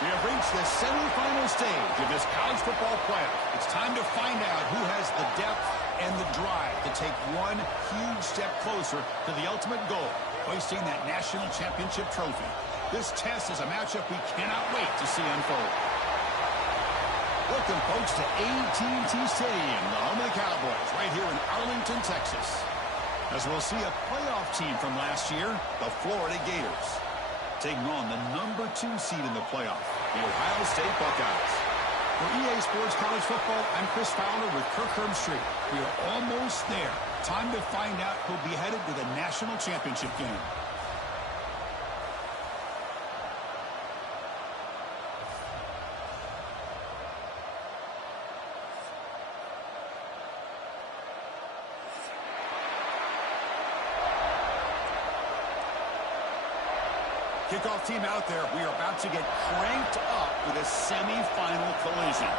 We have reached the semifinal stage of this college football playoff. It's time to find out who has the depth and the drive to take one huge step closer to the ultimate goal, hoisting that national championship trophy. This test is a matchup we cannot wait to see unfold. Welcome, folks, to AT&T Stadium, the home of the Cowboys, right here in Arlington, Texas. As we'll see a playoff team from last year, the Florida Gators, taking on the number 2 seed in the playoff, the Ohio State Buckeyes. For EA Sports College Football, I'm Chris Fowler with Kirk Herbstreit. We are almost there. Time to find out who'll be headed to the national championship game. Kickoff team out there. We are about to get cranked up with a semifinal collision.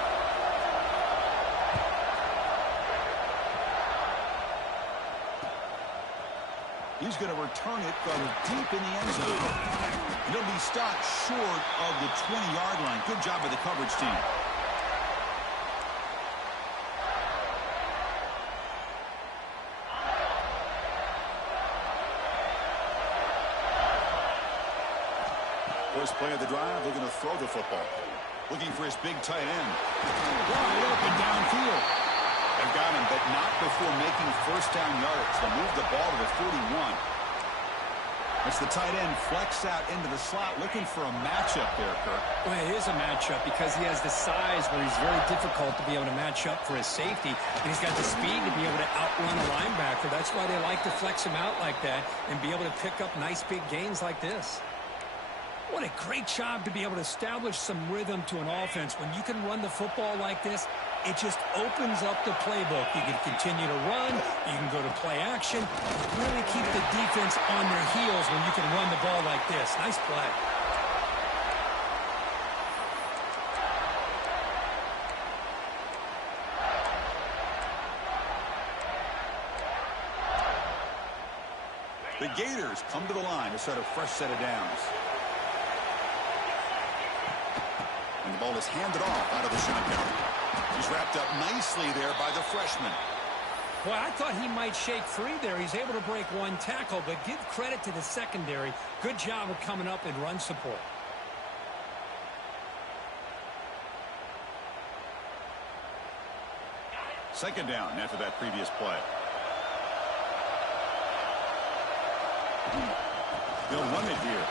He's going to return it from deep in the end zone. He'll be stopped short of the 20-yard line. Good job by the coverage team. First play of the drive, looking to throw the football. Looking for his big tight end. Wide open downfield. They've got him, but not before making first down yards. They'll move the ball to the 41. It's the tight end flexed out into the slot, looking for a matchup there, Kirk. Well, it is a matchup because he has the size where he's very difficult to be able to match up for his safety. And he's got the speed to be able to outrun a linebacker. That's why they like to flex him out like that and be able to pick up nice big gains like this. What a great job to be able to establish some rhythm to an offense. When you can run the football like this, it just opens up the playbook. You can continue to run. You can go to play action. Really keep the defense on their heels when you can run the ball like this. Nice play. The Gators come to the line to start a fresh set of downs. And the ball is handed off out of the shotgun. He's wrapped up nicely there by the freshman. Boy, I thought he might shake free there. He's able to break one tackle, but give credit to the secondary. Good job of coming up in run support. Second down after that previous play. They'll run it here.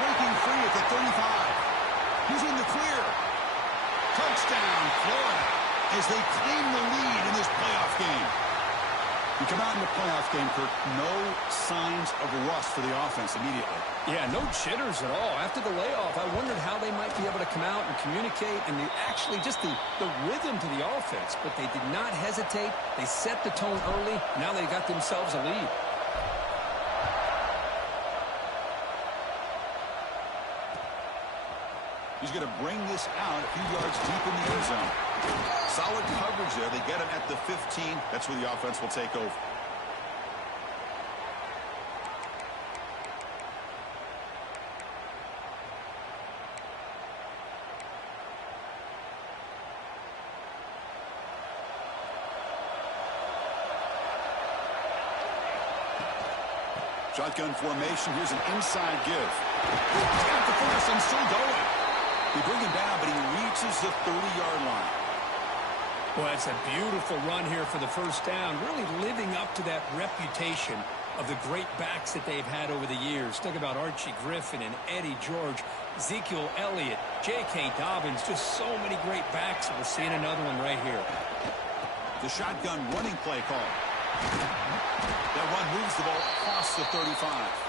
Breaking free at the 35. He's in the clear. Touchdown, Florida, as they claim the lead in this playoff game. You come out in the playoff game, Kirk, no signs of rust for the offense immediately. Yeah, no jitters at all. After the layoff, I wondered how they might be able to come out and communicate and actually just the rhythm to the offense. But they did not hesitate. They set the tone early. Now they got themselves a lead. He's going to bring this out a few yards deep in the end zone. Solid coverage there. They get him at the 15. That's where the offense will take over. Shotgun formation. Here's an inside give. He's got the force and still going. They bring him down, but he reaches the 30-yard line. Well, it's a beautiful run here for the first down, really living up to that reputation of the great backs that they've had over the years. Think about Archie Griffin and Eddie George, Ezekiel Elliott, J.K. Dobbins, just so many great backs. We're seeing another one right here. The shotgun running play call. That run moves the ball across the 35.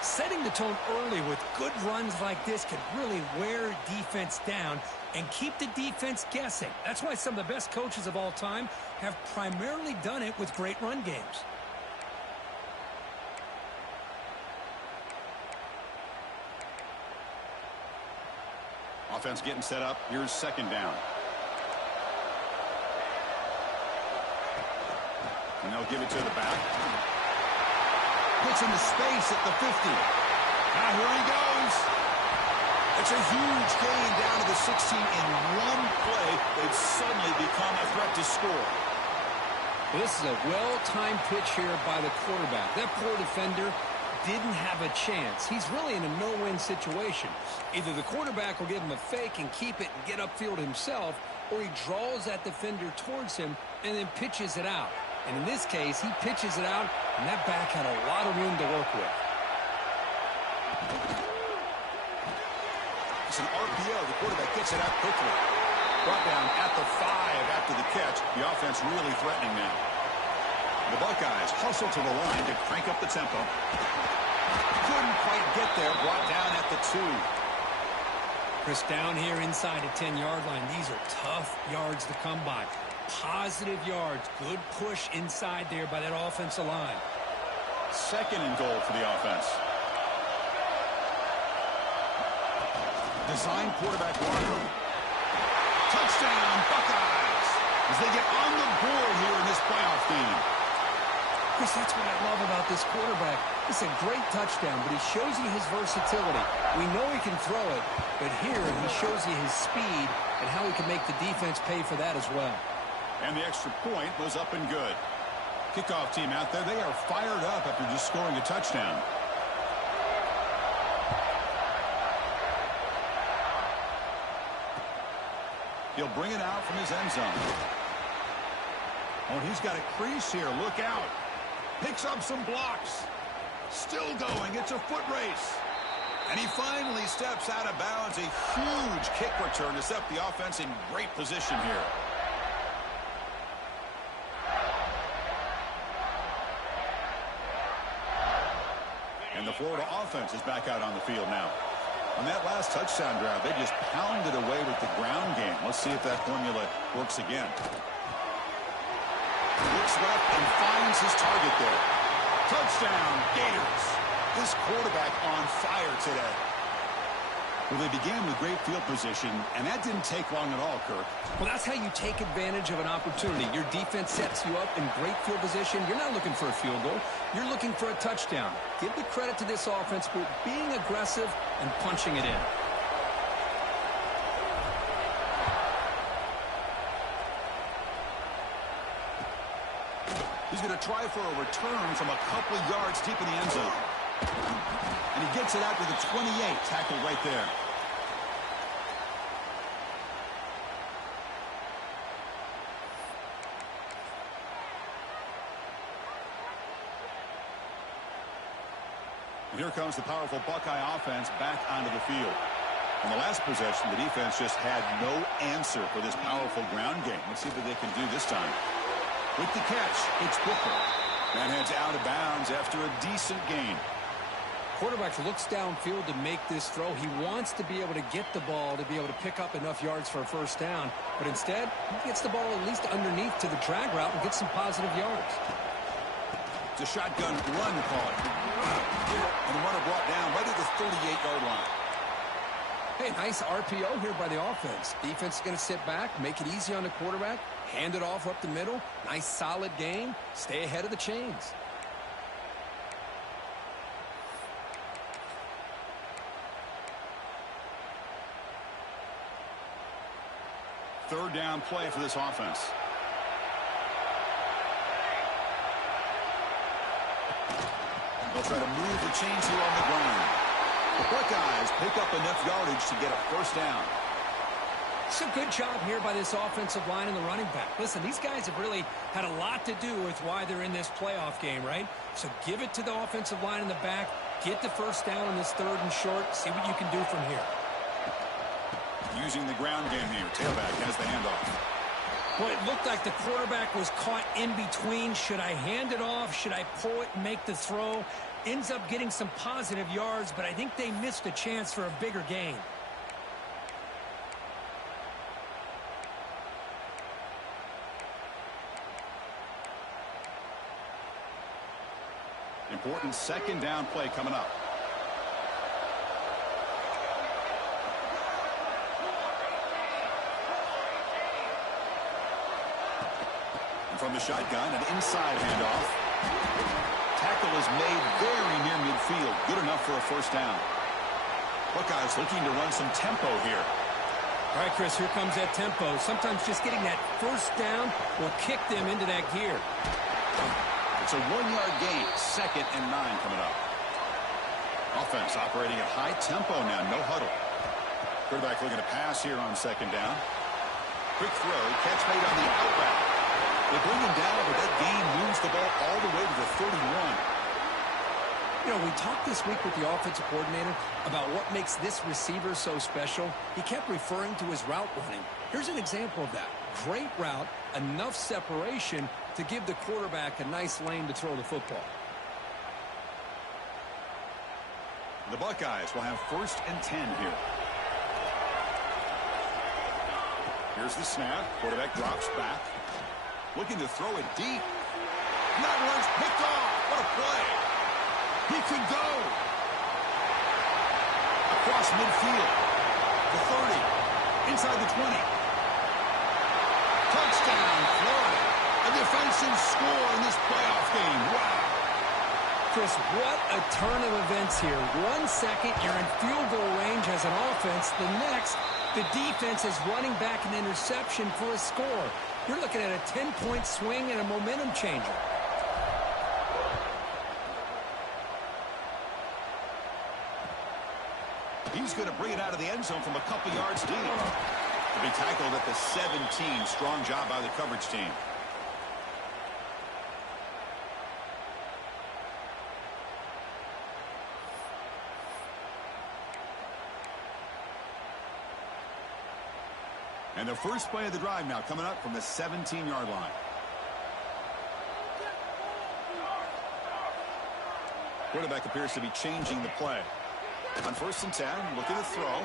Setting the tone early with good runs like this can really wear defense down and keep the defense guessing. That's why some of the best coaches of all time have primarily done it with great run games. Offense getting set up. Here's second down. And they'll give it to the back. Gets into space at the 50. Now here he goes. It's a huge gain down to the 16 in one play. They've suddenly become a threat to score. This is a well-timed pitch here by the quarterback. That poor defender didn't have a chance. He's really in a no-win situation. Either the quarterback will give him a fake and keep it and get upfield himself, or he draws that defender towards him and then pitches it out. And in this case, he pitches it out, and that back had a lot of room to work with. It's an RPO. The quarterback gets it out quickly. Brought down at the 5 after the catch. The offense really threatening now. The Buckeyes hustle to the line to crank up the tempo. Couldn't quite get there. Brought down at the 2. Chris, down here inside the 10-yard line, these are tough yards to come by. Positive yards. Good push inside there by that offensive line. 2nd and goal for the offense. Design quarterback run. Touchdown, Buckeyes, as they get on the board here in this playoff game. Chris, that's what I love about this quarterback. It's a great touchdown, but he shows you his versatility. We know he can throw it, but here he shows you his speed and how he can make the defense pay for that as well. And the extra point was up and good. Kickoff team out there, they are fired up after just scoring a touchdown. He'll bring it out from his end zone. Oh, he's got a crease here. Look out. Picks up some blocks. Still going. It's a foot race. And he finally steps out of bounds. A huge kick return to set the offense in great position here. And the Florida offense is back out on the field now. On that last touchdown drive, they just pounded away with the ground game. Let's see if that formula works again. Looks left and finds his target there. Touchdown, Gators. This quarterback on fire today. Well, they began with great field position, and that didn't take long at all, Kirk. Well, that's how you take advantage of an opportunity. Your defense sets you up in great field position. You're not looking for a field goal. You're looking for a touchdown. Give the credit to this offense for being aggressive and punching it in. He's going to try for a return from a couple of yards deep in the end zone. And he gets it out to the 28, tackled right there. And here comes the powerful Buckeye offense back onto the field. On the last possession, the defense just had no answer for this powerful ground game. Let's see what they can do this time. With the catch, it's Booker. That heads out of bounds after a decent gain. Quarterback looks downfield to make this throw. He wants to be able to get the ball to be able to pick up enough yards for a first down. But instead, he gets the ball at least underneath to the drag route and gets some positive yards. It's a shotgun run call. And the runner brought down right at the 38-yard line. Hey, nice RPO here by the offense. Defense is going to sit back, make it easy on the quarterback, hand it off up the middle. Nice solid game. Stay ahead of the chains. Third down play for this offense. They'll try to move the chains here on the ground. The Buckeyes pick up enough yardage to get a first down. It's a good job here by this offensive line and the running back. Listen, these guys have really had a lot to do with why they're in this playoff game, right? So give it to the offensive line in the back. Get the first down in this third and short. See what you can do from here. Using the ground game here. Tailback has the handoff. Well, it looked like the quarterback was caught in between. Should I hand it off? Should I pull it and make the throw? Ends up getting some positive yards, but I think they missed a chance for a bigger gain. Important second down play coming up. And from the shotgun, an inside handoff. Tackle is made very near midfield. Good enough for a first down. Buckeyes looking to run some tempo here. All right, Chris, here comes that tempo. Sometimes just getting that first down will kick them into that gear. It's a 1-yard gain, 2nd and 9 coming up. Offense operating at high tempo now, no huddle. Quarterback looking to pass here on 2nd down. Quick throw, catch made on the out route. They bring him down, but that gain moves the ball all the way to the 31. You know, we talked this week with the offensive coordinator about what makes this receiver so special. He kept referring to his route running. Here's an example of that. Great route, enough separation to give the quarterback a nice lane to throw the football. The Buckeyes will have 1st and 10 here. Here's the snap. Quarterback drops back. Looking to throw it deep. And that one's picked off. What a play. He could go. Across midfield. The 30. Inside the 20. Touchdown, Florida. A defensive score in this playoff game. Wow. Chris, what a turn of events here. 1 second, you're in field goal range as an offense. The next, the defense is running back an interception for a score. You're looking at a 10-point swing and a momentum changer. He's going to bring it out of the end zone from a couple yards deep. To be tackled at the 17. Strong job by the coverage team. And the first play of the drive now coming up from the 17-yard line. Quarterback appears to be changing the play. On 1st and 10, looking to throw.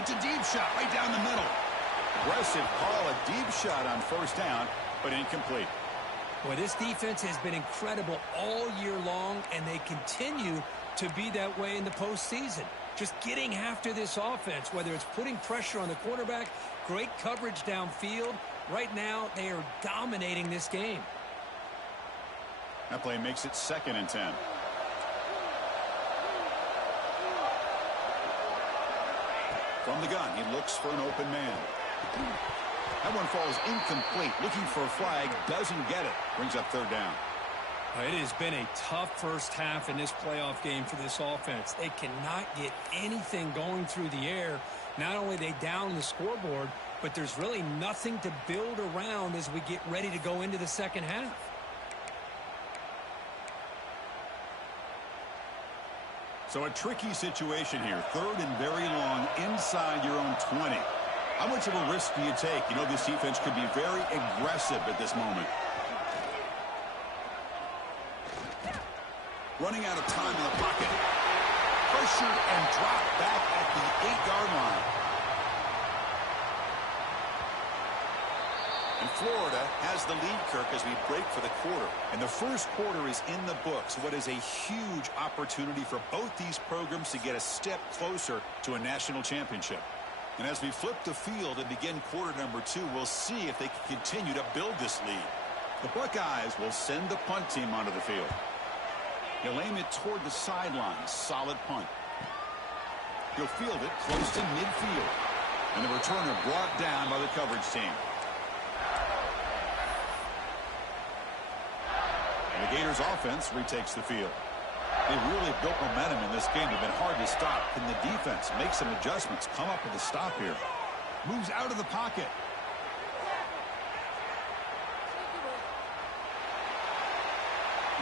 It's a deep shot right down the middle. Aggressive call, a deep shot on 1st down, but incomplete. Boy, this defense has been incredible all year long, and they continue to be that way in the postseason. Just getting after this offense, whether it's putting pressure on the quarterback, great coverage downfield. Right now, they are dominating this game. That play makes it 2nd and 10. From the gun, he looks for an open man. That one falls incomplete. Looking for a flag, doesn't get it. Brings up 3rd down. It has been a tough first half in this playoff game for this offense. They cannot get anything going through the air. Not only are they down the scoreboard, but there's really nothing to build around as we get ready to go into the second half. So a tricky situation here. 3rd and very long inside your own 20. How much of a risk do you take? You know, this defense could be very aggressive at this moment. Running out of time in the pocket. Pressured and dropped back at the 8-yard line. And Florida has the lead, Kirk, as we break for the quarter. And the first quarter is in the books. What is a huge opportunity for both these programs to get a step closer to a national championship. And as we flip the field and begin quarter number 2, we'll see if they can continue to build this lead. The Buckeyes will send the punt team onto the field. He'll aim it toward the sideline. Solid punt. He'll field it close to midfield. And the returner brought down by the coverage team. And the Gators offense retakes the field. They really built momentum in this game. They've been hard to stop. Can the defense make some adjustments? Come up with a stop here. Moves out of the pocket.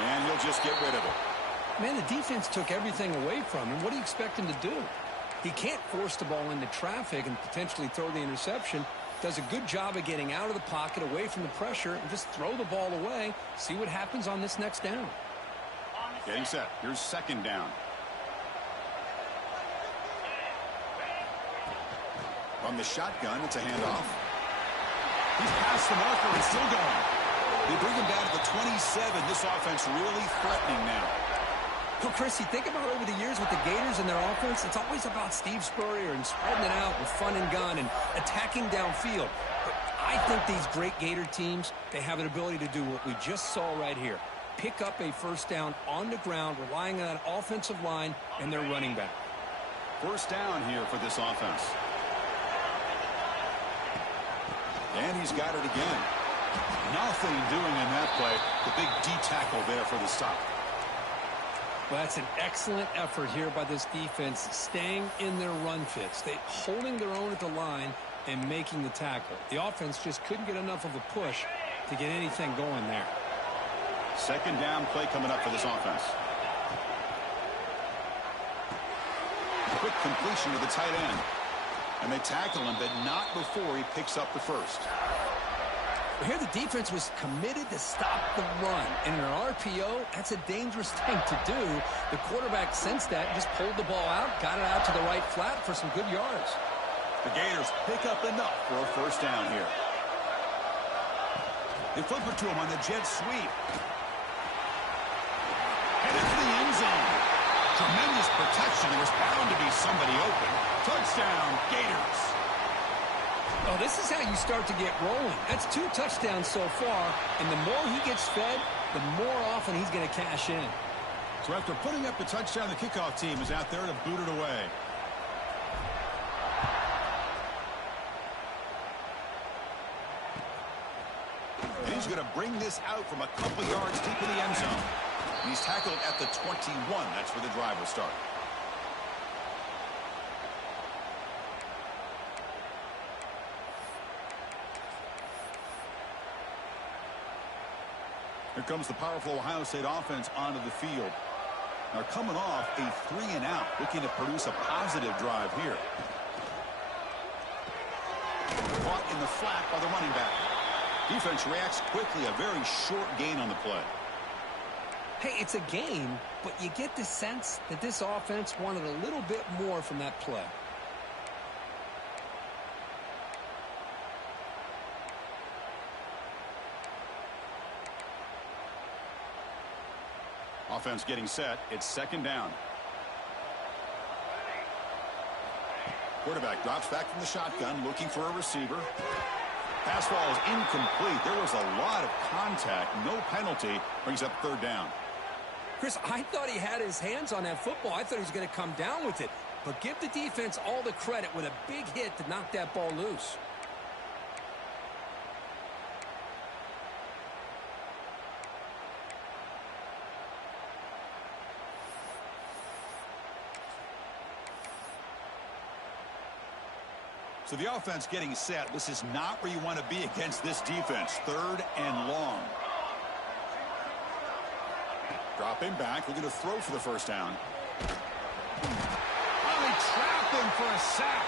And he'll just get rid of it. Man, the defense took everything away from him. What do you expect him to do? He can't force the ball into traffic and potentially throw the interception. Does a good job of getting out of the pocket, away from the pressure, and just throw the ball away. See what happens on this next down. Getting set. Here's 2nd down. From the shotgun, it's a handoff. He's past the marker and still going. They bring him down to the 27. This offense really threatening now. Well, Chris, you think about over the years with the Gators and their offense, it's always about Steve Spurrier and spreading it out with fun and gun and attacking downfield. But I think these great Gator teams, they have an ability to do what we just saw right here. pick up a first down on the ground, relying on an offensive line and their running back. First down here for this offense. And he's got it again. Nothing doing in that play. The big D tackle there for the stop. Well, that's an excellent effort here by this defense, staying in their run fits. They holding their own at the line and making the tackle. The offense just couldn't get enough of a push to get anything going there. Second down play coming up for this offense. Quick completion to the tight end. And they tackle him, but not before he picks up the first. Here the defense was committed to stop the run. And in an RPO, that's a dangerous thing to do. The quarterback sensed that and just pulled the ball out, got it out to the right flat for some good yards. The Gators pick up enough for a first down here. They flip it to him on the jet sweep. Headed to the end zone. Tremendous protection. There was bound to be somebody open. Touchdown, Gators. Oh, this is how you start to get rolling. That's 2 touchdowns so far, and the more he gets fed, the more often he's going to cash in. So after putting up the touchdown, the kickoff team is out there to boot it away. And he's going to bring this out from a couple yards deep in the end zone. And he's tackled at the 21. That's where the drive will start. Here comes the powerful Ohio State offense onto the field. Now coming off a 3-and-out, looking to produce a positive drive here. Caught in the flat by the running back. Defense reacts quickly, a very short gain on the play. Hey, it's a game, but you get the sense that this offense wanted a little bit more from that play. Offense getting set. It's second down. Quarterback drops back from the shotgun, looking for a receiver. Pass ball is incomplete. There was a lot of contact. No penalty. Brings up third down. Chris, I thought he had his hands on that football. I thought he was going to come down with it. But give the defense all the credit with a big hit to knock that ball loose. So the offense getting set. This is not where you want to be against this defense. Third and long. Dropping back, looking to throw for the first down. Oh, they trapped him for a sack.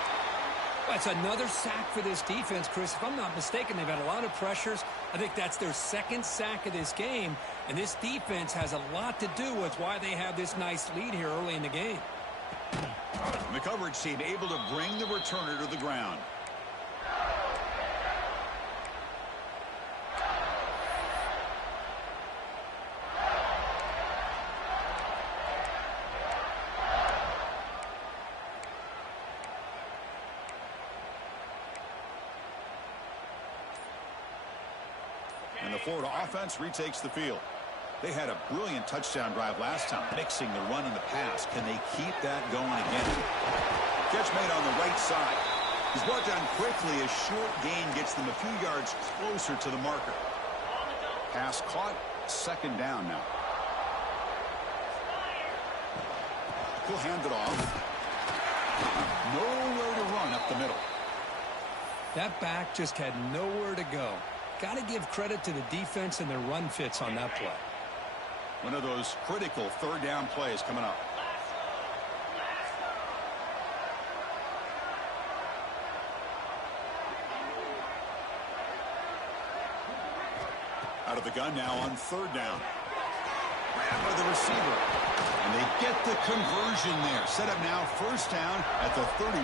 That's another sack for this defense, Chris. If I'm not mistaken, they've had a lot of pressures. I think that's their second sack of this game. And this defense has a lot to do with why they have this nice lead here early in the game. And the coverage team able to bring the returner to the ground. And the Florida offense retakes the field. They had a brilliant touchdown drive last time, mixing the run and the pass. Can they keep that going again? Catch made on the right side. He's brought down quickly. A short gain gets them a few yards closer to the marker. Pass caught. Second down now. He'll hand it off. Nowhere to run up the middle. That back just had nowhere to go. Got to give credit to the defense and their run fits on that play. One of those critical third down plays coming up. Out of the gun now on third down. Grabbed by the receiver. And they get the conversion there. Set up now first down at the 38.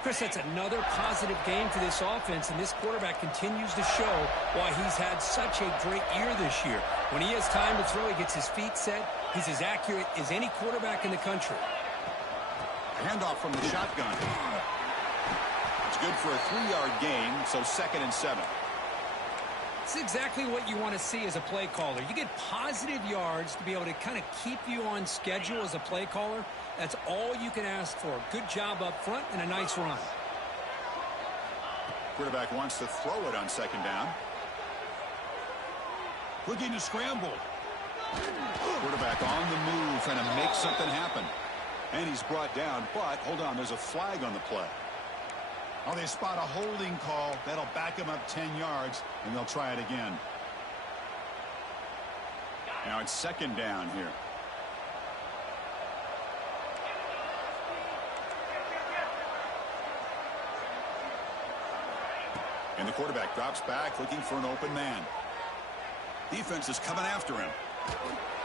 Chris, that's another positive game for this offense, and this quarterback continues to show why he's had such a great year this year. When he has time to throw, he gets his feet set. He's as accurate as any quarterback in the country. Handoff from the shotgun. It's good for a 3-yard gain, so 2nd and 7. It's exactly what you want to see as a play caller. You get positive yards to be able to kind of keep you on schedule as a play caller. That's all you can ask for. Good job up front and a nice run. Quarterback wants to throw it on second down. Looking to scramble. Quarterback on the move, trying to make something happen. And he's brought down, but hold on, there's a flag on the play. Oh, they spot a holding call. That'll back him up 10 yards, and they'll try it again. Now it's second down here. And the quarterback drops back, looking for an open man. Defense is coming after him.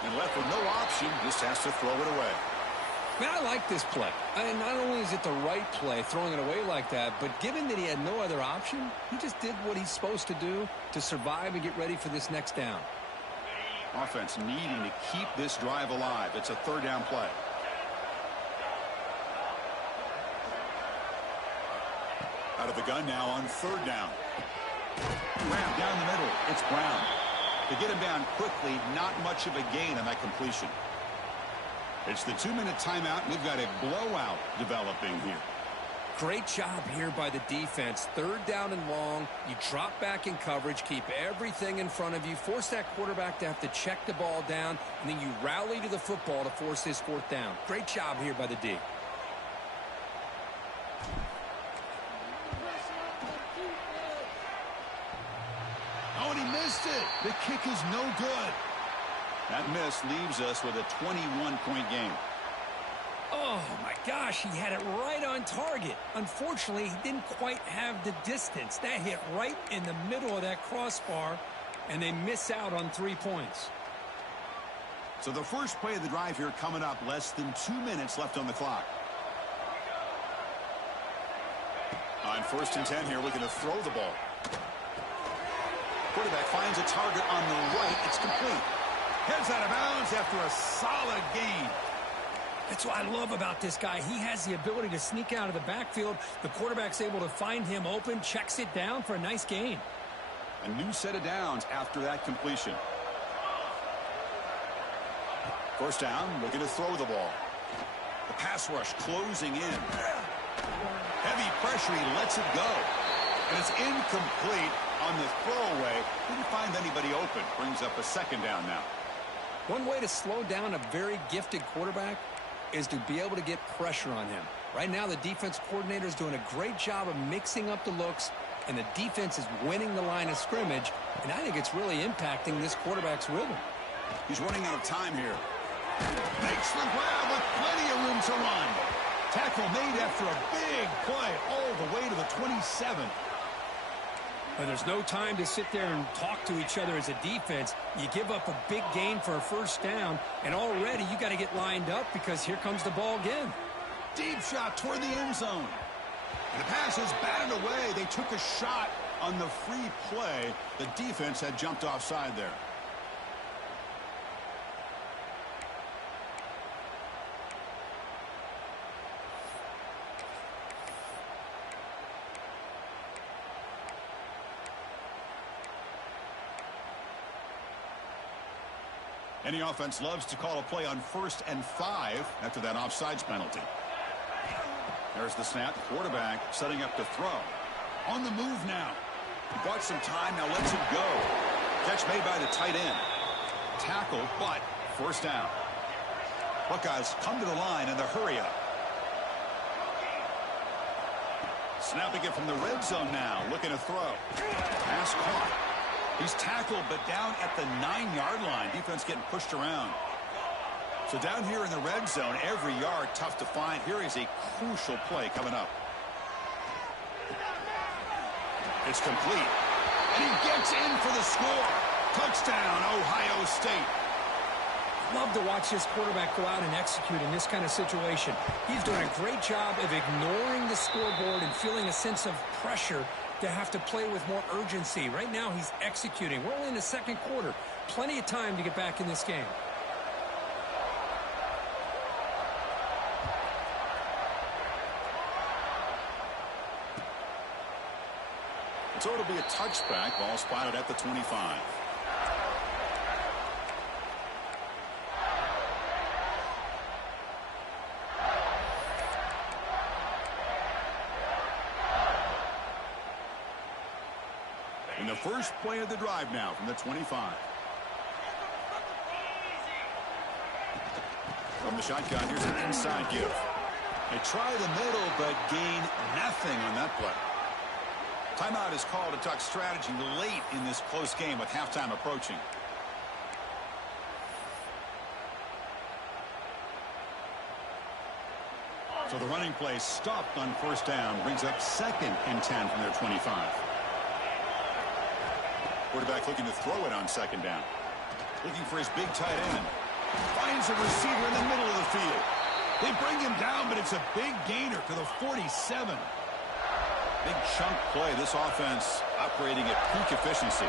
And left with no option, just has to throw it away. Man, I like this play. And not only is it the right play, throwing it away like that, but given that he had no other option, he just did what he's supposed to do to survive and get ready for this next down. Offense needing to keep this drive alive. It's a third down play. Out of the gun now on third down. Grab down the middle. It's Brown. To get him down quickly, not much of a gain on that completion. It's the 2-minute timeout. We've got a blowout developing here. Great job here by the defense. Third down and long. You drop back in coverage, keep everything in front of you, force that quarterback to have to check the ball down, and then you rally to the football to force this fourth down. Great job here by the D. Oh, and he missed it. The kick is no good. That miss leaves us with a 21-point game. Oh, my gosh, he had it right on target. Unfortunately, he didn't quite have the distance. That hit right in the middle of that crossbar, and they miss out on 3 points. So the first play of the drive here coming up, less than 2 minutes left on the clock. On 1st and 10 here, looking to throw the ball. Quarterback finds a target on the right. It's complete. Heads out of bounds after a solid gain. That's what I love about this guy. He has the ability to sneak out of the backfield. The quarterback's able to find him open, checks it down for a nice gain. A new set of downs after that completion. First down, looking to throw the ball. The pass rush closing in. Heavy pressure, he lets it go. And it's incomplete on the throwaway. Didn't find anybody open. Brings up a second down now. One way to slow down a very gifted quarterback is to be able to get pressure on him. Right now, the defense coordinator is doing a great job of mixing up the looks, and the defense is winning the line of scrimmage, and I think it's really impacting this quarterback's rhythm. He's running out of time here. Makes the grab with plenty of room to run. Tackle made after a big play all the way to the 27. But there's no time to sit there and talk to each other as a defense. You give up a big gain for a first down, and already you got to get lined up because here comes the ball again. Deep shot toward the end zone. And the pass is batted away. They took a shot on the free play. The defense had jumped offside there. Any offense loves to call a play on 1st and 5 after that offsides penalty. There's the snap. Quarterback setting up to throw. On the move now. He bought some time. Now lets it go. Catch made by the tight end. Tackle, but first down. Buckeyes come to the line in the hurry up. Snapping it from the red zone now. Looking to throw. Pass caught. He's tackled, but down at the 9-yard line. Defense getting pushed around. So down here in the red zone, every yard tough to find. Here is a crucial play coming up. It's complete. And he gets in for the score. Touchdown, Ohio State. Love to watch this quarterback go out and execute in this kind of situation. He's doing a great job of ignoring the scoreboard and feeling a sense of pressure to have to play with more urgency. Right now, he's executing. We're only in the second quarter. Plenty of time to get back in this game. So it'll be a touchback. Ball spotted at the 25. In the first play of the drive now from the 25. From the shotgun, here's an inside give. They try the middle, but gain nothing on that play. Timeout is called to talk strategy late in this close game with halftime approaching. So the running play stopped on first down, brings up 2nd and 10 from their 25. Quarterback looking to throw it on 2nd down. Looking for his big tight end. Finds a receiver in the middle of the field. They bring him down, but it's a big gainer to the 47. Big chunk play. This offense operating at peak efficiency.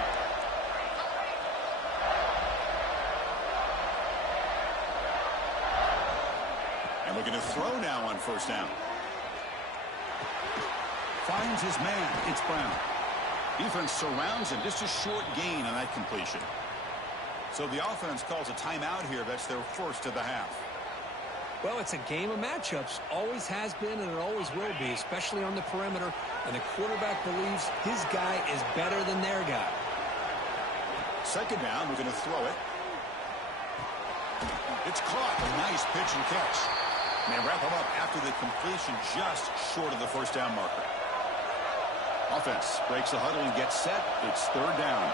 And looking to throw now on first down. Finds his man. It's Brown. Defense surrounds him. Just a short gain on that completion. So the offense calls a timeout here. That's their first of the half. Well, it's a game of matchups. Always has been, and it always will be, especially on the perimeter. And the quarterback believes his guy is better than their guy. 2nd down, we're going to throw it. It's caught. A nice pitch and catch. And they wrap him up after the completion just short of the first down marker. Offense breaks the huddle and gets set. It's 3rd down.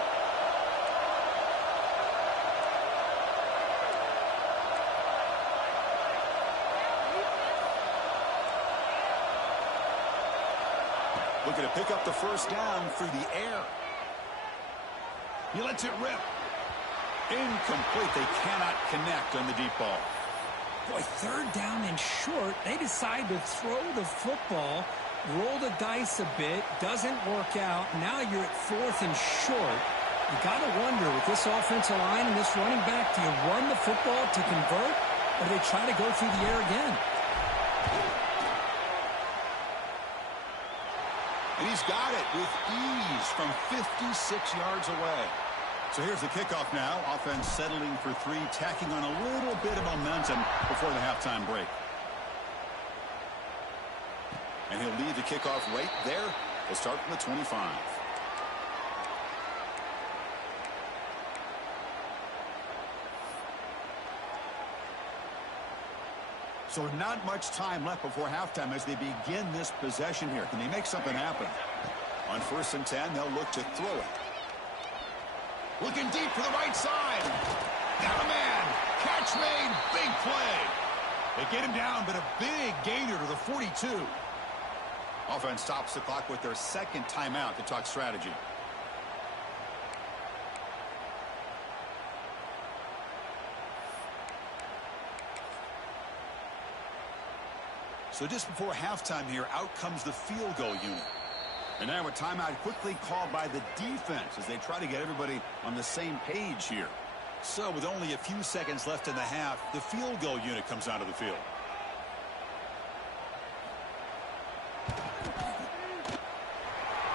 Looking to pick up the first down through the air. He lets it rip. Incomplete. They cannot connect on the deep ball. Boy, 3rd down and short. They decide to throw the football, roll the dice a bit, doesn't work out. Now you're at 4th and short. You got to wonder, with this offensive line and this running back, do you run the football to convert, or do they try to go through the air again? And he's got it with ease from 56 yards away. So here's the kickoff now. Offense settling for 3, tacking on a little bit of momentum before the halftime break. And he'll lead the kickoff right there. We'll start from the 25. So not much time left before halftime as they begin this possession here. Can they make something happen? On 1st and 10, they'll look to throw it. Looking deep to the right side. Got a man. Catch made. Big play. They get him down, but a big gainer to the 42. Offense stops the clock with their 2nd timeout to talk strategy. So just before halftime here, out comes the field goal unit. And now a timeout quickly called by the defense as they try to get everybody on the same page here. So with only a few seconds left in the half, the field goal unit comes out of the field.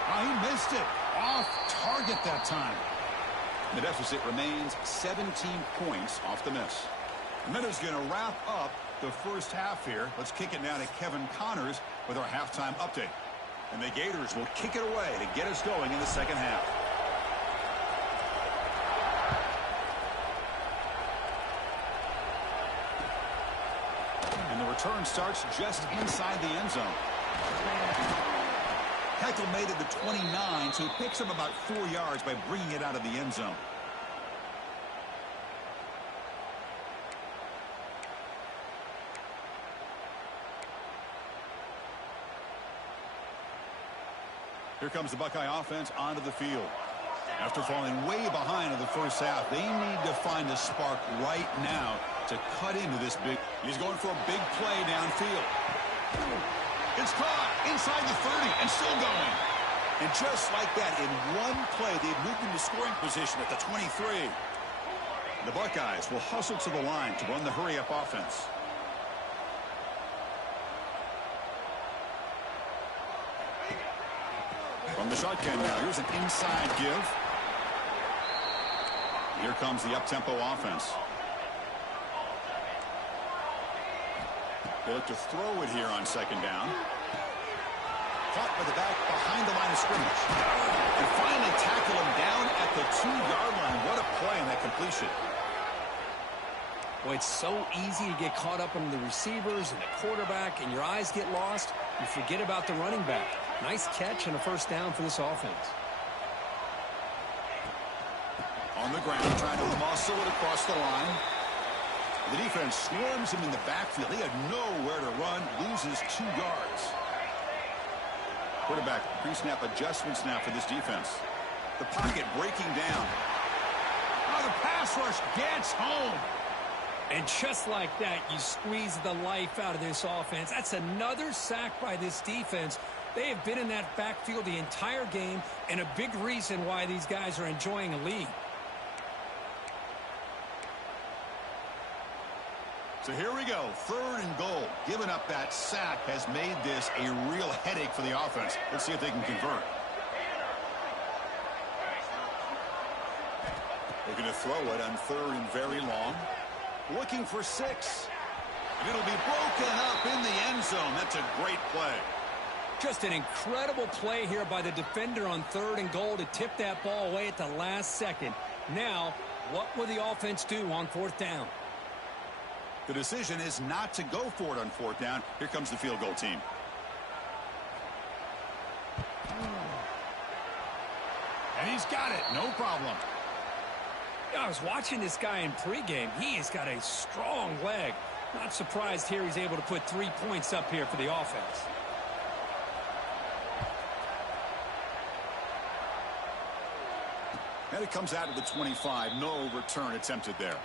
Oh, he missed it. Off target that time. The deficit remains 17 points off the miss. Minutes going to wrap up the first half here. Let's kick it now to Kevin Connors with our halftime update. And the Gators will kick it away to get us going in the second half. And the return starts just inside the end zone. Heckle made it to 29, so he picks up about 4 yards by bringing it out of the end zone. Here comes the Buckeye offense onto the field. After falling way behind in the first half, they need to find a spark right now to cut into this big. He's going for a big play downfield. It's caught inside the 30 and still going. And just like that, in one play, they've moved into scoring position at the 23. The Buckeyes will hustle to the line to run the hurry-up offense. From From the shotgun now, here's an inside give. Here comes the up-tempo offense. They look to throw it here on second down. Caught by the back behind the line of scrimmage. And finally tackle him down at the 2-yard line. What a play in that completion. Well, it's so easy to get caught up in the receivers and the quarterback, and your eyes get lost. You forget about the running back. Nice catch and a first down for this offense. On the ground, trying to muscle it across the line. The defense swarms him in the backfield. He had nowhere to run, loses 2 yards. Quarterback pre-snap adjustments now for this defense. The pocket breaking down. Oh, the pass rush gets home. And just like that, you squeeze the life out of this offense. That's another sack by this defense. They have been in that backfield the entire game, and a big reason why these guys are enjoying a lead. So here we go, 3rd and goal. Giving up that sack has made this a real headache for the offense. Let's see if they can convert. They're going to throw it on 3rd and very long. Looking for 6. And it'll be broken up in the end zone. That's a great play. Just an incredible play here by the defender on 3rd and goal to tip that ball away at the last second. Now, what will the offense do on 4th down? The decision is not to go for it on 4th down. Here comes the field goal team. And he's got it. No problem. I was watching this guy in pregame. He has got a strong leg. Not surprised here he's able to put 3 points up here for the offense. And it comes out of the 25. No return attempted there.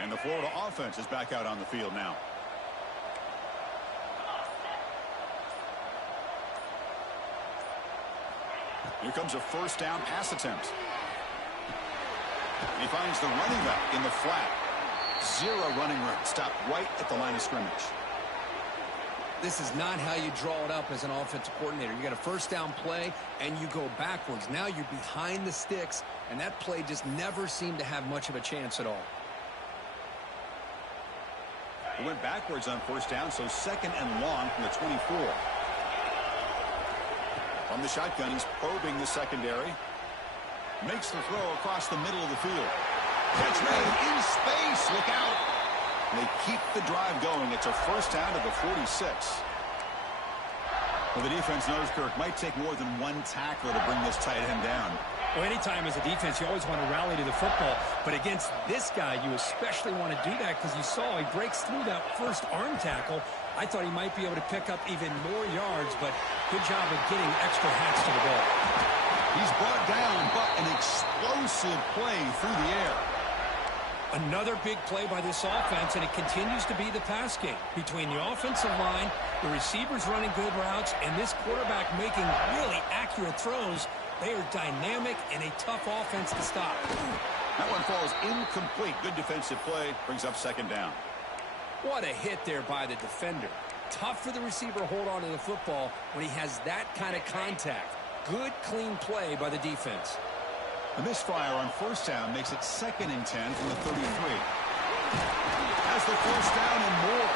And the Florida offense is back out on the field now. Here comes a 1st down pass attempt. He finds the running back in the flat. 0 running room. Stopped right at the line of scrimmage. This is not how you draw it up as an offensive coordinator. You got a 1st down play, and you go backwards. Now you're behind the sticks, and that play just never seemed to have much of a chance at all. He went backwards on 1st down, so 2nd and long from the 24. From the shotgun, he's probing the secondary. Makes the throw across the middle of the field. Catch made in space. Look out. They keep the drive going. It's a 1st down to the 46. Well, the defense knows, Kirk, might take more than 1 tackler to bring this tight end down. Well, anytime as a defense, you always want to rally to the football. But against this guy, you especially want to do that because you saw he breaks through that first arm tackle. I thought he might be able to pick up even more yards, but good job of getting extra hats to the ball. He's brought down, but an explosive play through the air. Another big play by this offense, and it continues to be the pass game. Between the offensive line, the receivers running good routes, and this quarterback making really accurate throws, they are dynamic and a tough offense to stop. That one falls incomplete. Good defensive play. Brings up 2nd down. What a hit there by the defender. Tough for the receiver to hold on to the football when he has that kind of contact. Good, clean play by the defense. A misfire on 1st down makes it 2nd and 10 from the 33. Has the 1st down and more.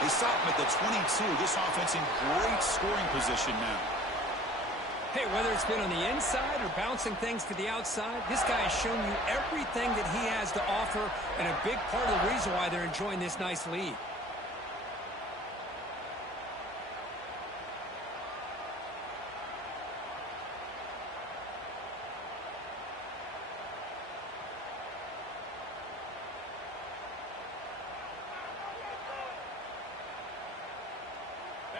They stop him at the 22. This offense in great scoring position now. Hey, whether it's been on the inside or bouncing things to the outside, this guy has shown you everything that he has to offer, and a big part of the reason why they're enjoying this nice lead.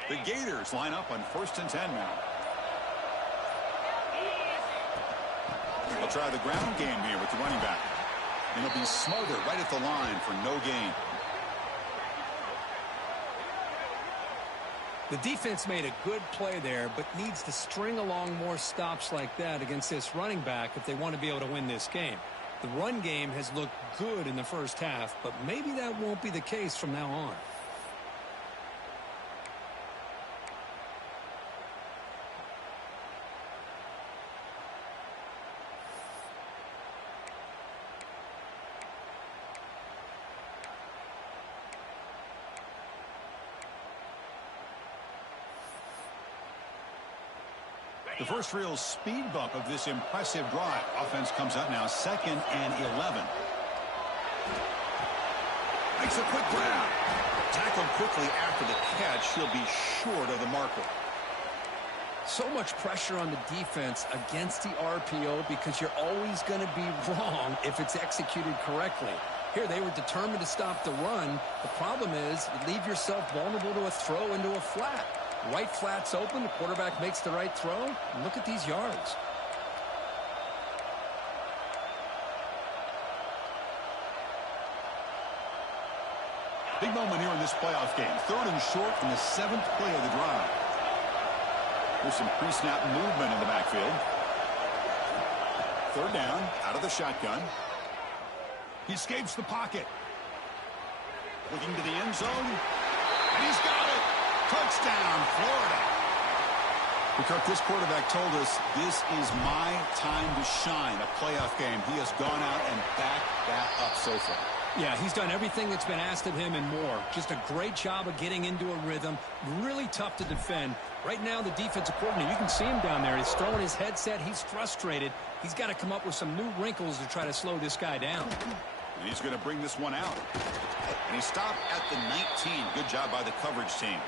The Gators line up on 1st and 10 now. They'll try the ground game here with the running back. And he'll be smothered right at the line for no gain. The defense made a good play there, but needs to string along more stops like that against this running back if they want to be able to win this game. The run game has looked good in the first half, but maybe that won't be the case from now on. The first real speed bump of this impressive drive. Offense comes up now 2nd and 11. Makes a quick grab. Tackled quickly after the catch. He'll be short of the marker. So much pressure on the defense against the RPO because you're always going to be wrong if it's executed correctly. Here they were determined to stop the run. The problem is you leave yourself vulnerable to a throw into a flat. Right flat's open, the quarterback makes the right throw, and look at these yards. Big moment here in this playoff game. 3rd and short in the 7th play of the drive. There's some pre-snap movement in the backfield. 3rd down, out of the shotgun. He escapes the pocket. Looking to the end zone, and he's got it. Touchdown, Florida. Kirk, this quarterback told us this is my time to shine, a playoff game. He has gone out and backed that up so far. Yeah, he's done everything that's been asked of him and more. Just a great job of getting into a rhythm. Really tough to defend. Right now, the defensive coordinator, you can see him down there. He's throwing his headset. He's frustrated. He's got to come up with some new wrinkles to try to slow this guy down. And he's going to bring this one out. And he stopped at the 19. Good job by the coverage team.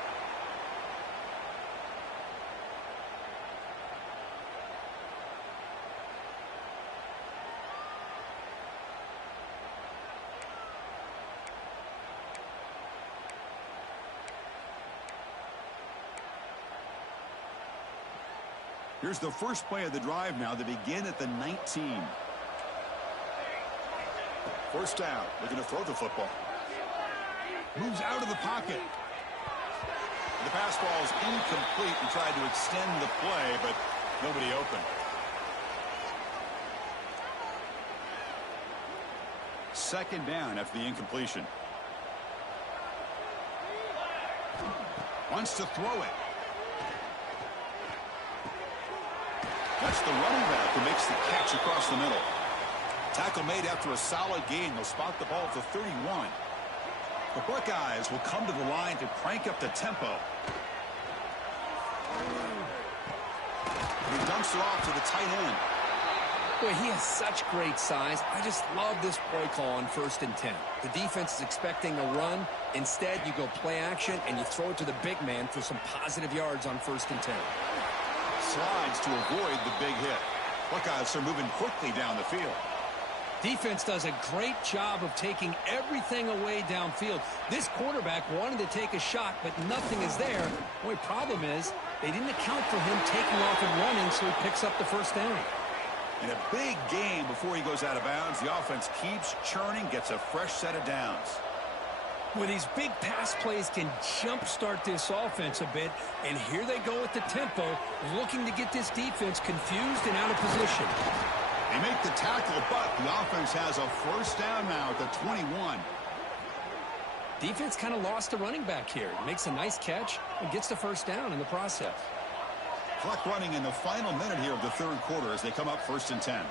Here's the first play of the drive now. They begin at the 19. First down. They're going to throw the football. Moves out of the pocket. The pass ball is incomplete. He tried to extend the play, but nobody open. Second down after the incompletion. Wants to throw it. That's the running back who makes the catch across the middle. Tackle made after a solid gain. They'll spot the ball at the 31. The Buckeyes will come to the line to crank up the tempo. He dumps it off to the tight end. Boy, he has such great size. I just love this play call on 1st and 10. The defense is expecting a run. Instead, you go play action, and you throw it to the big man for some positive yards on 1st and 10. Slides to avoid the big hit. Buckeyes are moving quickly down the field. Defense does a great job of taking everything away downfield. This quarterback wanted to take a shot, but nothing is there. The only problem is they didn't account for him taking off and running, so he picks up the first down. In a big game before he goes out of bounds, the offense keeps churning, gets a fresh set of downs. Well, these big pass plays can jumpstart this offense a bit, and here they go at the tempo, looking to get this defense confused and out of position. They make the tackle, but the offense has a first down now at the 21. Defense kind of lost the running back here. Makes a nice catch and gets the first down in the process. Clock running in the final minute here of the 3rd quarter as they come up 1st and 10.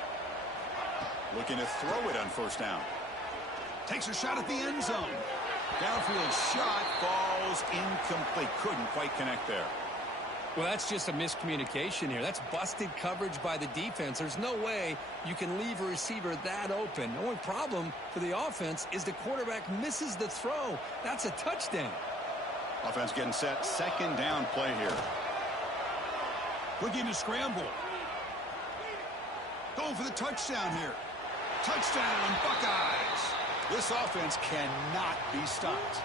Looking to throw it on 1st down. Takes a shot at the end zone. Downfield shot falls incomplete. Couldn't quite connect there. Well, that's just a miscommunication here. That's busted coverage by the defense. There's no way you can leave a receiver that open. The only problem for the offense is the quarterback misses the throw. That's a touchdown. Offense getting set. 2nd down play here. Looking to scramble. Going for the touchdown here. Touchdown, Buckeyes. This offense cannot be stopped.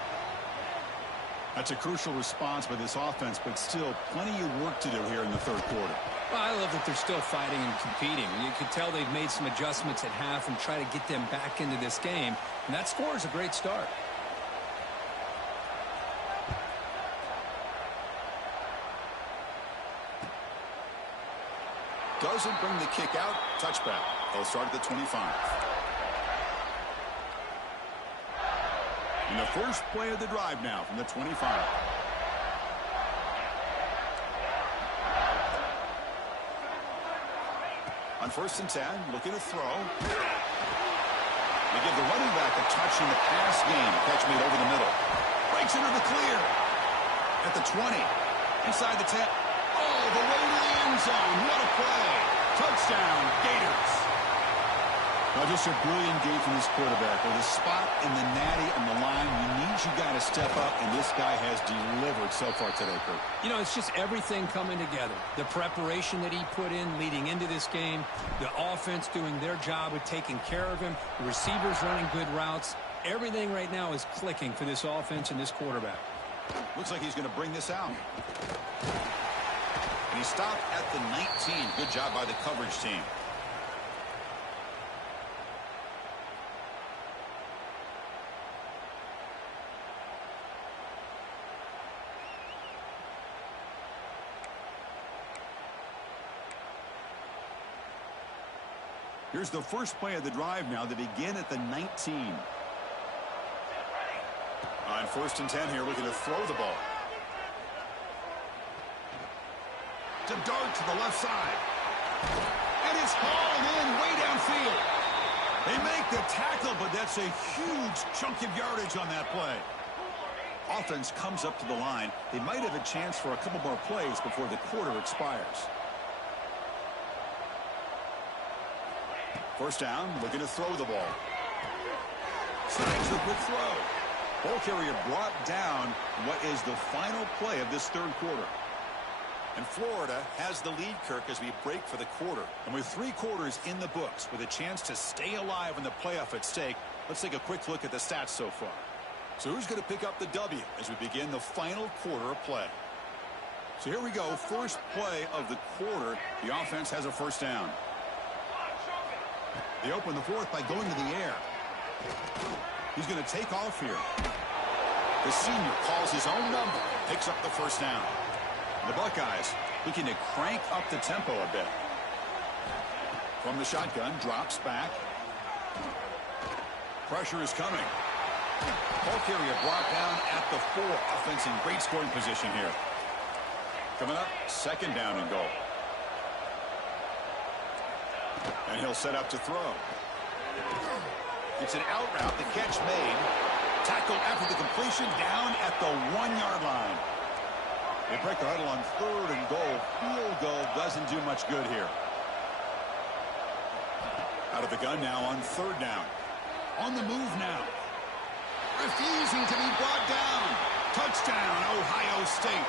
That's a crucial response by this offense, but still plenty of work to do here in the 3rd quarter. Well, I love that they're still fighting and competing. You can tell they've made some adjustments at half and try to get them back into this game. And that score is a great start. Doesn't bring the kick out. Touchback. They'll start at the 25. And the first play of the drive now from the 25. On 1st and 10, looking to throw. They give the running back a touch in the pass game. Catch made over the middle. Breaks into the clear. At the 20. Inside the 10. Oh, the way to the end zone. What a play. Touchdown, Gators. Now, just a brilliant game from this quarterback. With a spot in the natty on the line, you got to step up, and this guy has delivered so far today, Kurt. You know, it's just everything coming together. The preparation that he put in leading into this game, the offense doing their job with taking care of him, the receivers running good routes. Everything right now is clicking for this offense and this quarterback. Looks like he's going to bring this out. And he stopped at the 19. Good job by the coverage team. Here's the first play of the drive now. They begin at the 19. On 1st and 10 here, looking to throw the ball. To dart to the left side. And it's hauled in way downfield. They make the tackle, but that's a huge chunk of yardage on that play. Offense comes up to the line. They might have a chance for a couple more plays before the quarter expires. 1st down, looking to throw the ball. Snags the quick throw. Ball carrier brought down what is the final play of this 3rd quarter. And Florida has the lead, Kirk, as we break for the quarter. And with 3 quarters in the books, with a chance to stay alive in the playoff at stake, let's take a quick look at the stats so far. So who's going to pick up the W as we begin the final quarter of play? So here we go. First play of the quarter. The offense has a 1st down. They open the 4th by going to the air. He's going to take off here. The senior calls his own number, picks up the 1st down. The Buckeyes looking to crank up the tempo a bit. From the shotgun, drops back. Pressure is coming. Ball carrier brought down at the 4. Offense in great scoring position here. Coming up, 2nd down and goal. And he'll set up to throw. It's an out route. The catch made. Tackled after the completion down at the 1-yard line. They break the huddle on 3rd and goal. Field goal doesn't do much good here. Out of the gun now on 3rd down. On the move now. Refusing to be brought down. Touchdown, Ohio State.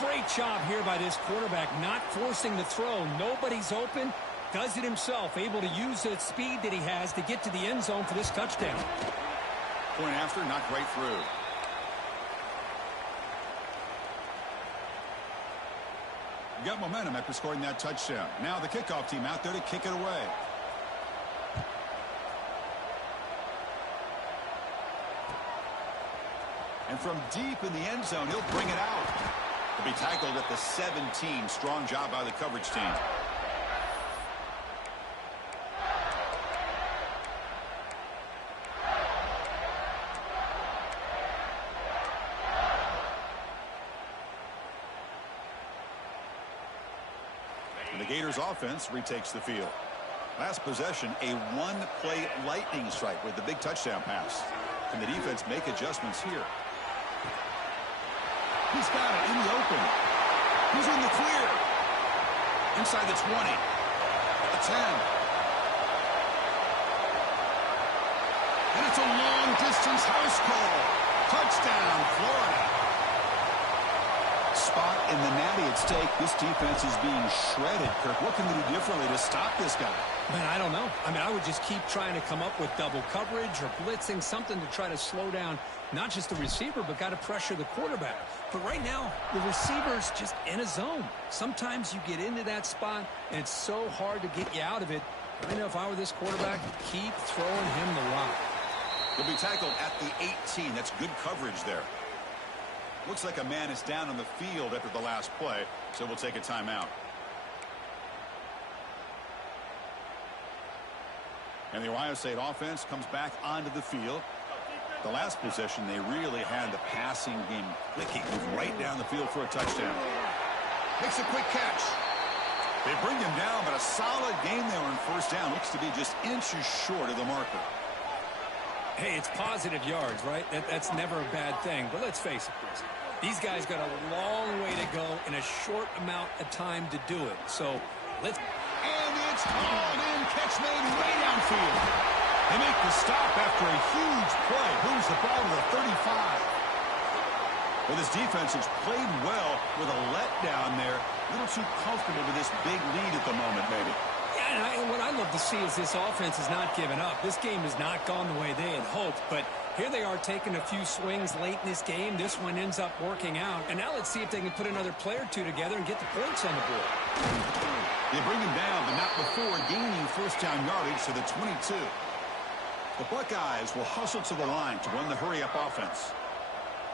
Great job here by this quarterback, not forcing the throw. Nobody's open. Does it himself, able to use the speed that he has to get to the end zone for this touchdown. Point after, knocked right through. You got momentum after scoring that touchdown. Now the kickoff team out there to kick it away. And from deep in the end zone, he'll bring it out. He'll be tackled at the 17. Strong job by the coverage team. And the Gators offense retakes the field. Last possession, a 1-play lightning strike with the big touchdown pass. Can the defense make adjustments here? He's got it in the open. He's in the clear. Inside the 20. The 10. And it's a long-distance house call. Touchdown, Florida. Spot in the natty at stake. This defense is being shredded. Kirk, what can we do differently to stop this guy? Man, I don't know. I mean, I would just keep trying to come up with double coverage or blitzing, something to try to slow down not just the receiver, but got to pressure the quarterback. But right now, the receiver's just in a zone. Sometimes you get into that spot, and it's so hard to get you out of it. I know if I were this quarterback, keep throwing him the rock. He'll be tackled at the 18. That's good coverage there. Looks like a man is down on the field after the last play, so we'll take a timeout. And the Ohio State offense comes back onto the field. The last possession, they really had the passing game clicking. Moved right down the field for a touchdown. Makes a quick catch. They bring him down, but a solid game there on first down. Looks to be just inches short of the marker. Hey, it's positive yards, right? That's never a bad thing. But let's face it, Chris. These guys got a long way to go in a short amount of time to do it. So let's... And it's hauled in. Catch made way downfield. They make the stop after a huge play. Moves the ball to the 35. Well, this defense has played well with a letdown there. A little too comfortable with this big lead at the moment, maybe. Yeah, and what I love to see is this offense is not giving up. This game has not gone the way they had hoped, but here they are taking a few swings late in this game. This one ends up working out. And now let's see if they can put another play or two together and get the points on the board. They bring him down, but not before gaining first down yardage to the 22. The Buckeyes will hustle to the line to run the hurry-up offense.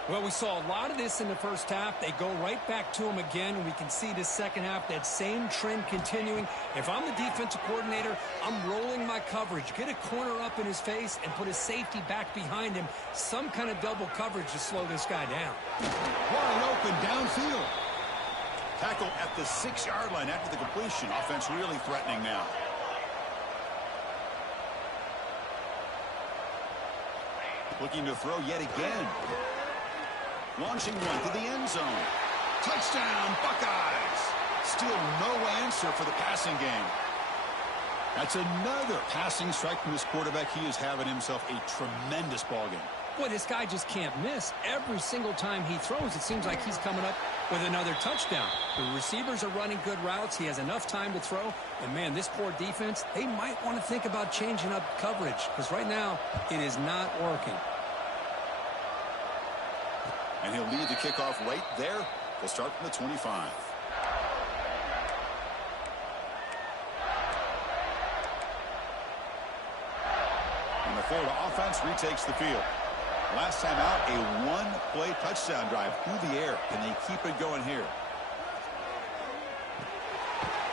Well, we saw a lot of this in the first half. They go right back to him again, and we can see this second half, that same trend continuing. If I'm the defensive coordinator, I'm rolling my coverage. Get a corner up in his face and put a safety back behind him. Some kind of double coverage to slow this guy down. Wide open downfield. Tackle at the 6-yard line after the completion. Offense really threatening now. Looking to throw yet again. Launching one to the end zone. Touchdown, Buckeyes. Still no answer for the passing game. That's another passing strike from this quarterback. He is having himself a tremendous ball game. Boy, this guy just can't miss. Every single time he throws, it seems like he's coming up with another touchdown. The receivers are running good routes. He has enough time to throw. And, man, this poor defense, they might want to think about changing up coverage because right now it is not working. And he'll lead the kickoff right there. They'll start from the 25. And the Florida offense retakes the field. Last time out, a one-play touchdown drive through the air. Can they keep it going here?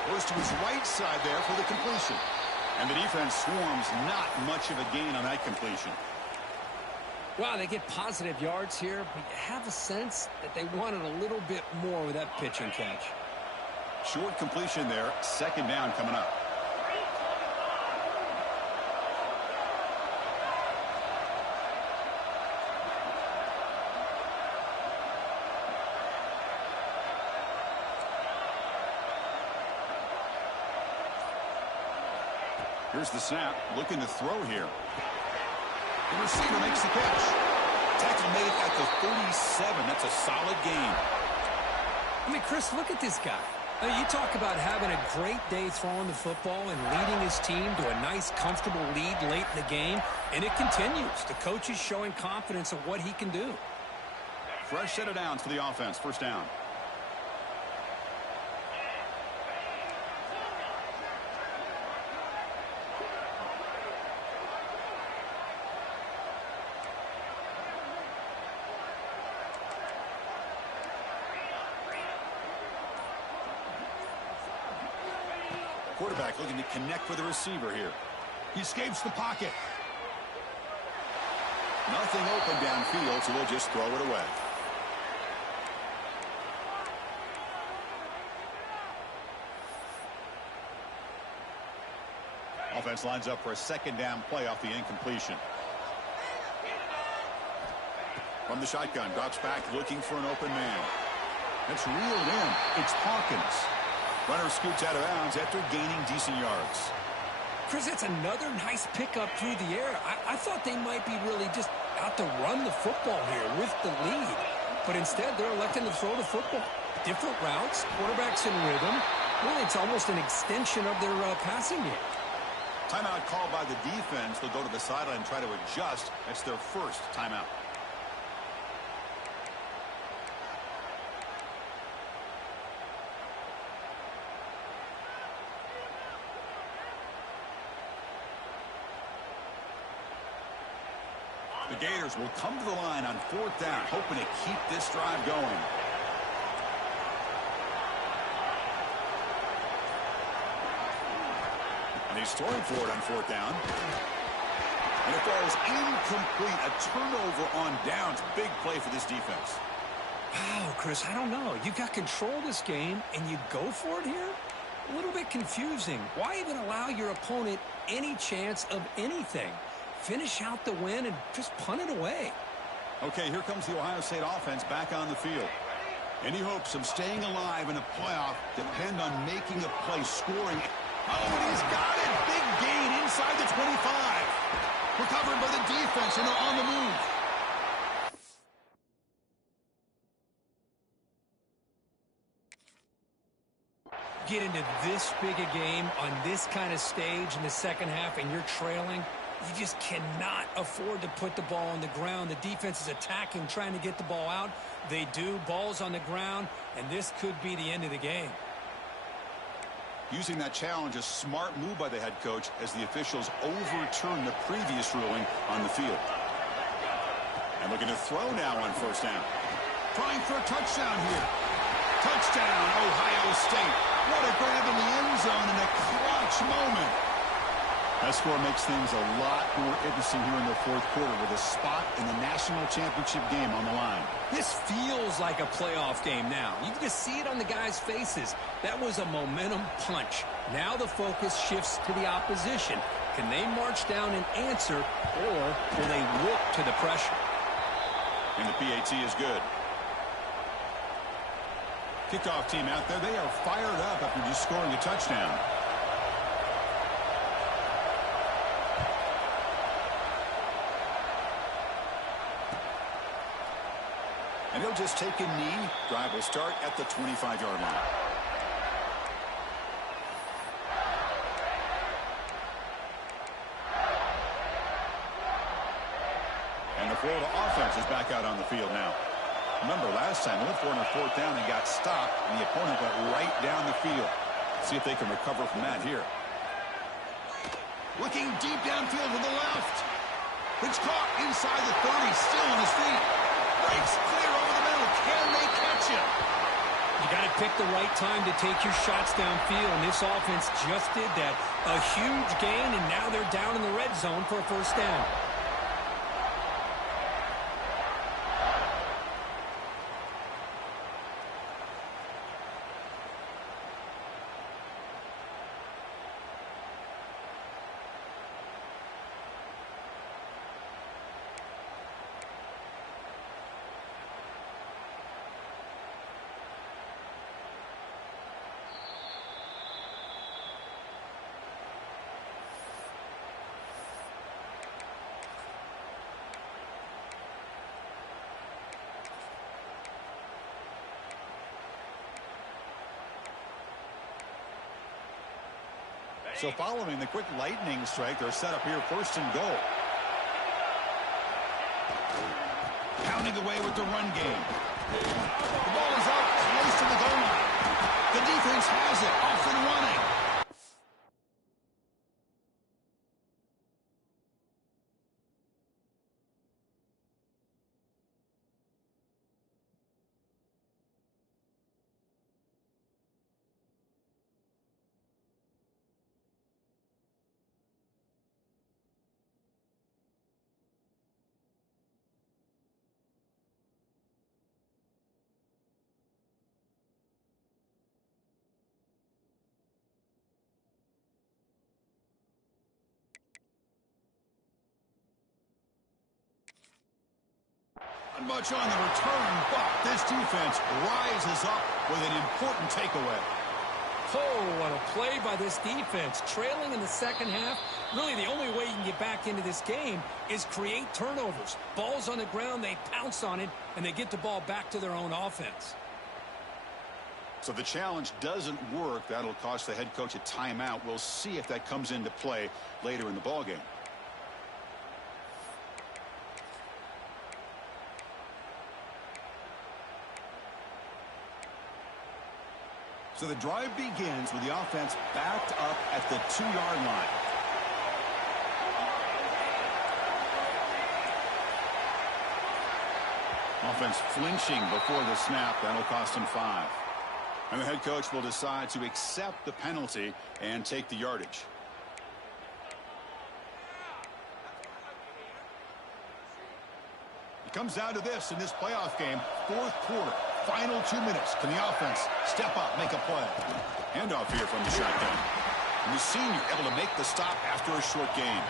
Goes to his right side there for the completion. And the defense swarms, not much of a gain on that completion. Wow, they get positive yards here, but you have a sense that they wanted a little bit more with that pitch and catch. Short completion there. Second down coming up. Here's the snap. Looking to throw here. The receiver makes the catch. Tackle made at the 37. That's a solid gain. I mean, Chris, look at this guy. You talk about having a great day throwing the football and leading his team to a nice, comfortable lead late in the game, and it continues. The coach is showing confidence of what he can do. Fresh set of downs for the offense. First down. Quarterback looking to connect with the receiver here. He escapes the pocket. Nothing open downfield, so we'll just throw it away. Offense lines up for a second down play off the incompletion. From the shotgun, drops back looking for an open man. That's reeled in. It's Hawkins. Runner scoots out of bounds after gaining decent yards. Chris, that's another nice pickup through the air. I thought they might be really just out to run the football here with the lead. But instead, they're electing to throw the football. Different routes, quarterbacks in rhythm. Really, it's almost an extension of their passing game. Timeout called by the defense. They'll go to the sideline and try to adjust. That's their first timeout. The Gators will come to the line on fourth down, hoping to keep this drive going. And he's throwing for it on fourth down. And it falls incomplete. A turnover on downs. Big play for this defense. Wow, Chris, I don't know. You got control of this game, and you go for it here? A little bit confusing. Why even allow your opponent any chance of anything? Finish out the win and just punt it away. Okay, here comes the Ohio State offense back on the field. Any hopes of staying alive in a playoff depend on making a play, scoring. Oh, and he's got it. Big gain inside the 25. Recovered by the defense and on the move. Get into this big a game on this kind of stage in the second half and you're trailing, you just cannot afford to put the ball on the ground. The defense is attacking, trying to get the ball out. They do. Ball's on the ground, and this could be the end of the game. Using that challenge, a smart move by the head coach as the officials overturn the previous ruling on the field. And looking to throw now on first down. Trying for a touchdown here. Touchdown, Ohio State. What a grab in the end zone in a clutch moment. That score makes things a lot more interesting here in the fourth quarter with a spot in the national championship game on the line. This feels like a playoff game now. You can just see it on the guys' faces. That was a momentum punch. Now the focus shifts to the opposition. Can they march down and answer, or will they look to the pressure? And the PAT is good. Kickoff team out there, they are fired up after just scoring a touchdown. And he'll just take a knee. Drive will start at the 25-yard line. And the Florida offense is back out on the field now. Remember, last time, they went for it on fourth down and got stopped, and the opponent went right down the field. See if they can recover from that here. Looking deep downfield to the left. It's caught inside the 30, still on his feet. Breaks clear over the middle. Can they catch him? You got to pick the right time to take your shots downfield, and this offense just did that. A huge gain, and now they're down in the red zone for a first down. So following the quick lightning strike, they're set up here first and goal. Pounding away with the run game. The ball is up close to the goal line. The defense has it, off and running. Not much on the return, but this defense rises up with an important takeaway. Oh, what a play by this defense. Trailing in the second half, really the only way you can get back into this game is create turnovers. Ball's on the ground, they pounce on it, and they get the ball back to their own offense. So the challenge doesn't work. That'll cost the head coach a timeout. We'll see if that comes into play later in the ballgame. So the drive begins with the offense backed up at the 2-yard line. Offense flinching before the snap. That'll cost him 5. And the head coach will decide to accept the penalty and take the yardage. Comes down to this in this playoff game. Fourth quarter, final 2 minutes. Can the offense step up, make a play? Handoff here from the shotgun. And the senior able to make the stop after a short game.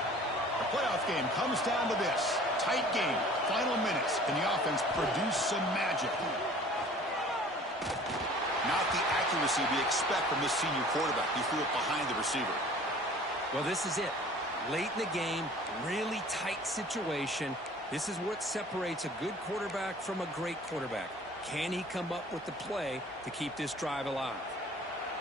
The playoff game comes down to this. Tight game, final minutes. Can the offense produce some magic? Not the accuracy we expect from this senior quarterback. He threw it behind the receiver. Well, this is it. Late in the game, really tight situation. This is what separates a good quarterback from a great quarterback. Can he come up with the play to keep this drive alive?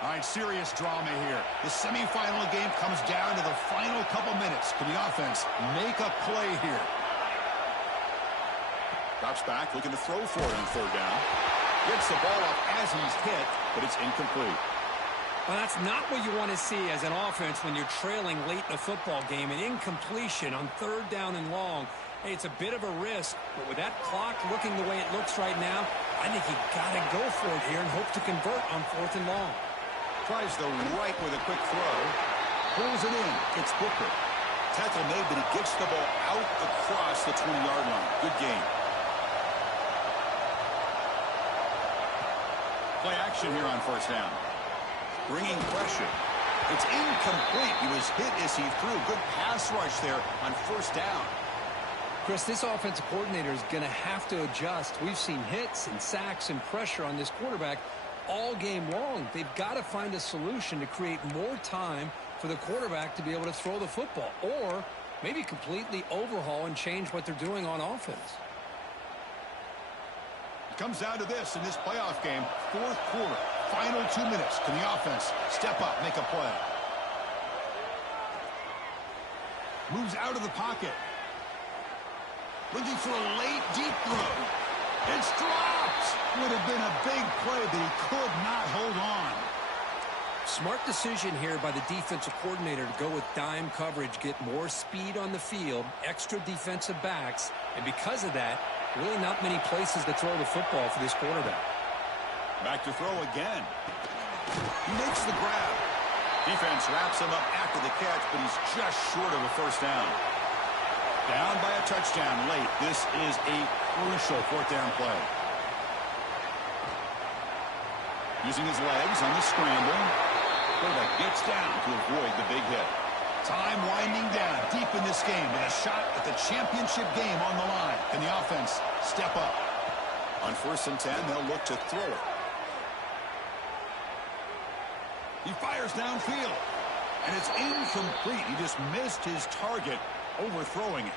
All right, serious drama here. The semifinal game comes down to the final couple minutes. Can the offense make a play here? Drops back, looking to throw for it on third down. Gets the ball off as he's hit, but it's incomplete. Well, that's not what you want to see as an offense when you're trailing late in a football game. An incompletion on third down and long. Hey, it's a bit of a risk, but with that clock looking the way it looks right now, I think you got to go for it here and hope to convert on fourth and long. Tries the right with a quick throw. Pulls it in. It's Booker. Tackle made, but he gets the ball out across the 20-yard line. Good game. Play action here on first down. Bringing pressure. It's incomplete. He was hit as he threw. Good pass rush there on first down. Chris, this offensive coordinator is going to have to adjust. We've seen hits and sacks and pressure on this quarterback all game long. They've got to find a solution to create more time for the quarterback to be able to throw the football, or maybe completely overhaul and change what they're doing on offense. It comes down to this in this playoff game. Fourth quarter, final 2 minutes. Can the offense step up, make a play? Moves out of the pocket. Looking for a late, deep throw. It's dropped. Would have been a big play, but he could not hold on. Smart decision here by the defensive coordinator to go with dime coverage, get more speed on the field, extra defensive backs, and because of that, really not many places to throw the football for this quarterback. Back to throw again. He makes the grab. Defense wraps him up after the catch, but he's just short of a first down. Down by a touchdown late. This is a crucial fourth down play. Using his legs on the scramble. Quarterback gets down to avoid the big hit. Time winding down deep in this game with a shot at the championship game on the line. Can the offense step up? On 1st and 10, they'll look to throw it. He fires downfield. And it's incomplete. He just missed his target, overthrowing it.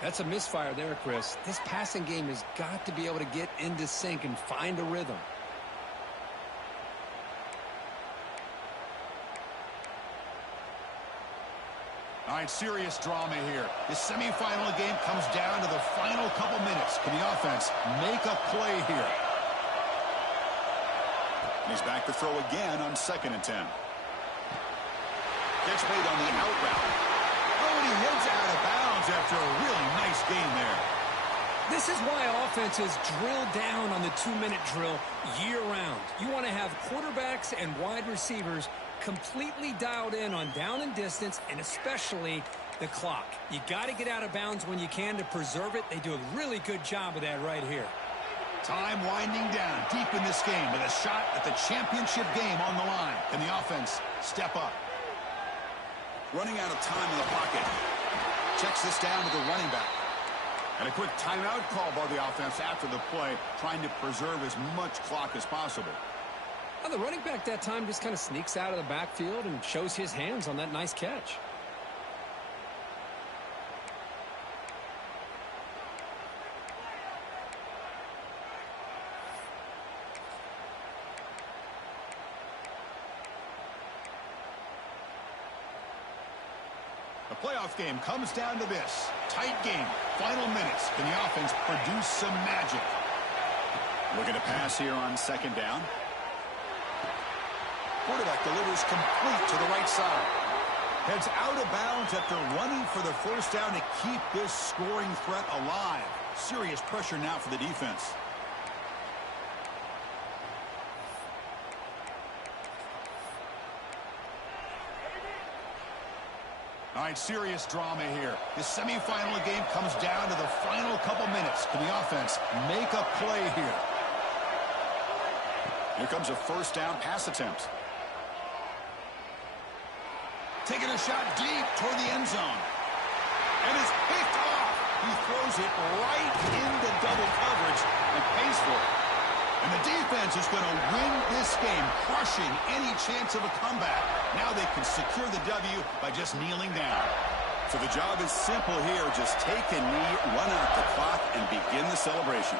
That's a misfire there, Chris. This passing game has got to be able to get into sync and find a rhythm. All right, serious drama here. The semifinal game comes down to the final couple minutes. Can the offense make a play here? He's back to throw again on 2nd and 10. Catch made on the out route. Oh, and he heads out of bounds after a really nice game there. This is why offenses drill down on the 2-minute drill year-round. You want to have quarterbacks and wide receivers completely dialed in on down and distance, and especially the clock. You got to get out of bounds when you can to preserve it. They do a really good job of that right here. Time winding down deep in this game with a shot at the championship game on the line. Can the offense step up? Running out of time in the pocket. Checks this down to the running back. And a quick timeout call by the offense after the play, trying to preserve as much clock as possible. Well, the running back that time just kind of sneaks out of the backfield and shows his hands on that nice catch. The playoff game comes down to this. Tight game. Final minutes. Can the offense produce some magic? Looking to pass here on 2nd down. Quarterback delivers complete to the right side. Heads out of bounds after running for the first down to keep this scoring threat alive. Serious pressure now for the defense. All All right, serious drama here. The semifinal game comes down to the final couple minutes. Can the offense make a play here? Here comes a first down pass attempt. Taking a shot deep toward the end zone. And it's picked off. He throws it right into double coverage and pays for it. And the defense is going to win this game, crushing any chance of a comeback. Now they can secure the W by just kneeling down. So the job is simple here. Just take a knee, run out the clock, and begin the celebration.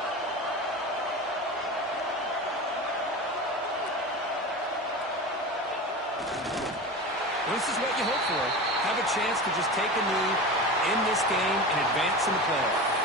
This is what you hope for. Have a chance to just take a knee in this game and advance in the playoff.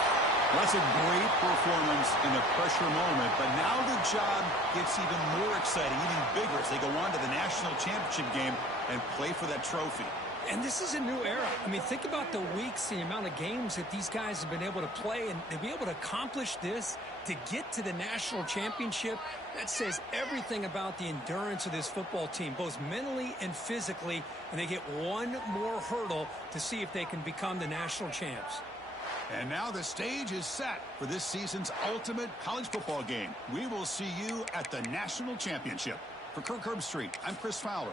That's a great performance in a pressure moment, but now the job gets even more exciting, even bigger as they go on to the national championship game and play for that trophy. And this is a new era. I mean, think about the weeks, the amount of games that these guys have been able to play, and to be able to accomplish this, to get to the national championship, that says everything about the endurance of this football team, both mentally and physically, and they get one more hurdle to see if they can become the national champs. And now the stage is set for this season's ultimate college football game. We will see you at the national championship. For Kirk Herbstreit, I'm Chris Fowler.